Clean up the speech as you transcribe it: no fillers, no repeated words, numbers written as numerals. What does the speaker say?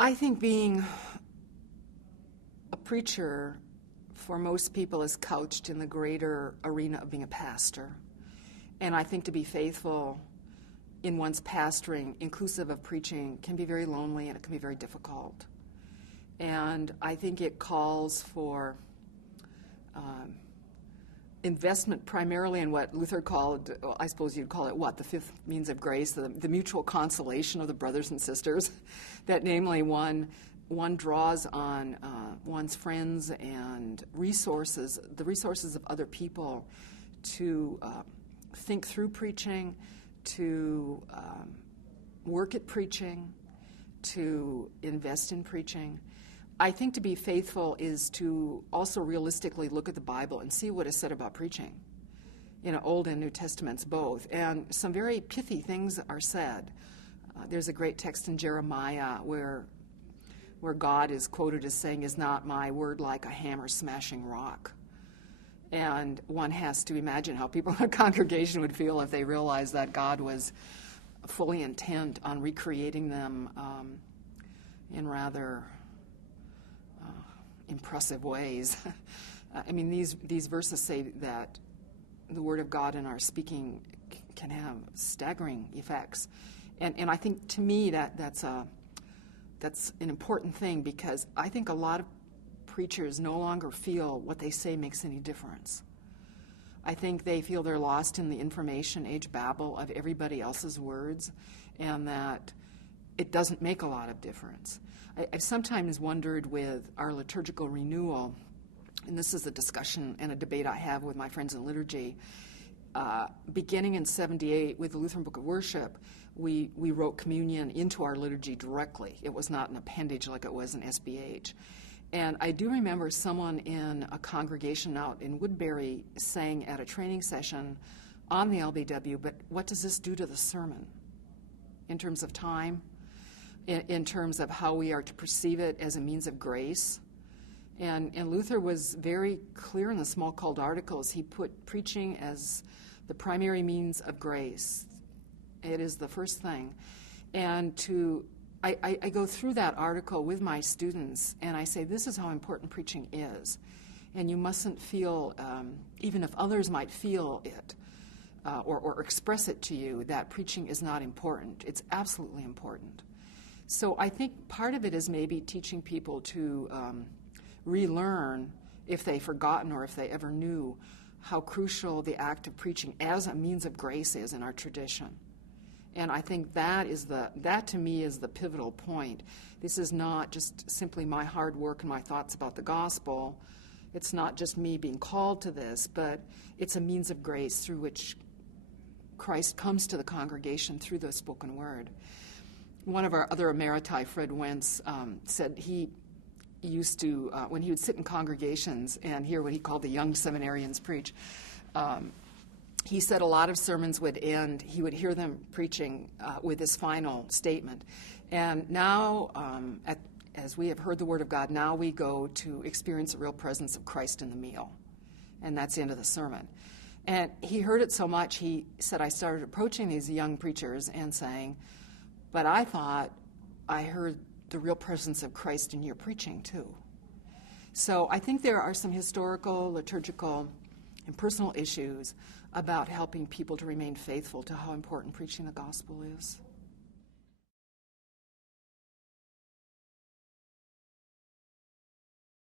I think being a preacher for most people is couched in the greater arena of being a pastor. And I think to be faithful in one's pastoring, inclusive of preaching, can be very lonely and it can be very difficult. And I think it calls for investment primarily in what Luther called, well, I suppose you'd call it what, the fifth means of grace, the mutual consolation of the brothers and sisters, that namely one draws on one's friends and resources, the resources of other people to think through preaching, to work at preaching, to invest in preaching. I think to be faithful is to also realistically look at the Bible and see what is said about preaching, Old and New Testaments both. And some very pithy things are said. There's a great text in Jeremiah where God is quoted as saying, "Is not my word like a hammer smashing rock?" And one has to imagine how people in a congregation would feel if they realized that God was fully intent on recreating them in rather impressive ways. I mean, these verses say that the Word of God in our speaking can have staggering effects. And I think, to me, that's an important thing, because I think a lot of preachers no longer feel what they say makes any difference. I think they feel they're lost in the information age babble of everybody else's words, and that it doesn't make a lot of difference. I've sometimes wondered with our liturgical renewal, and this is a discussion and a debate I have with my friends in liturgy, beginning in 78 with the Lutheran Book of Worship, we wrote communion into our liturgy directly. It was not an appendage like it was in SBH. And I do remember someone in a congregation out in Woodbury saying at a training session on the LBW, "But what does this do to the sermon in terms of time, in terms of how we are to perceive it as a means of grace?" And Luther was very clear in the small called articles. He put preaching as the primary means of grace. It is the first thing. And I go through that article with my students, and I say, this is how important preaching is. And you mustn't feel, even if others might feel it or express it to you, that preaching is not important. It's absolutely important. So I think part of it is maybe teaching people to relearn, if they've forgotten or if they ever knew, how crucial the act of preaching as a means of grace is in our tradition. And I think that to me is the pivotal point. This is not just simply my hard work and my thoughts about the gospel. It's not just me being called to this, but it's a means of grace through which Christ comes to the congregation through the spoken word. One of our other emeriti, Fred Wentz, said he used to, when he would sit in congregations and hear what he called the young seminarians preach, he said a lot of sermons would end, he would hear them preaching with this final statement. And now, as we have heard the Word of God, now we go to experience the real presence of Christ in the meal. And that's the end of the sermon. And he heard it so much, he said, I started approaching these young preachers and saying, but I thought I heard the real presence of Christ in your preaching too. So I think there are some historical, liturgical, and personal issues about helping people to remain faithful to how important preaching the gospel is.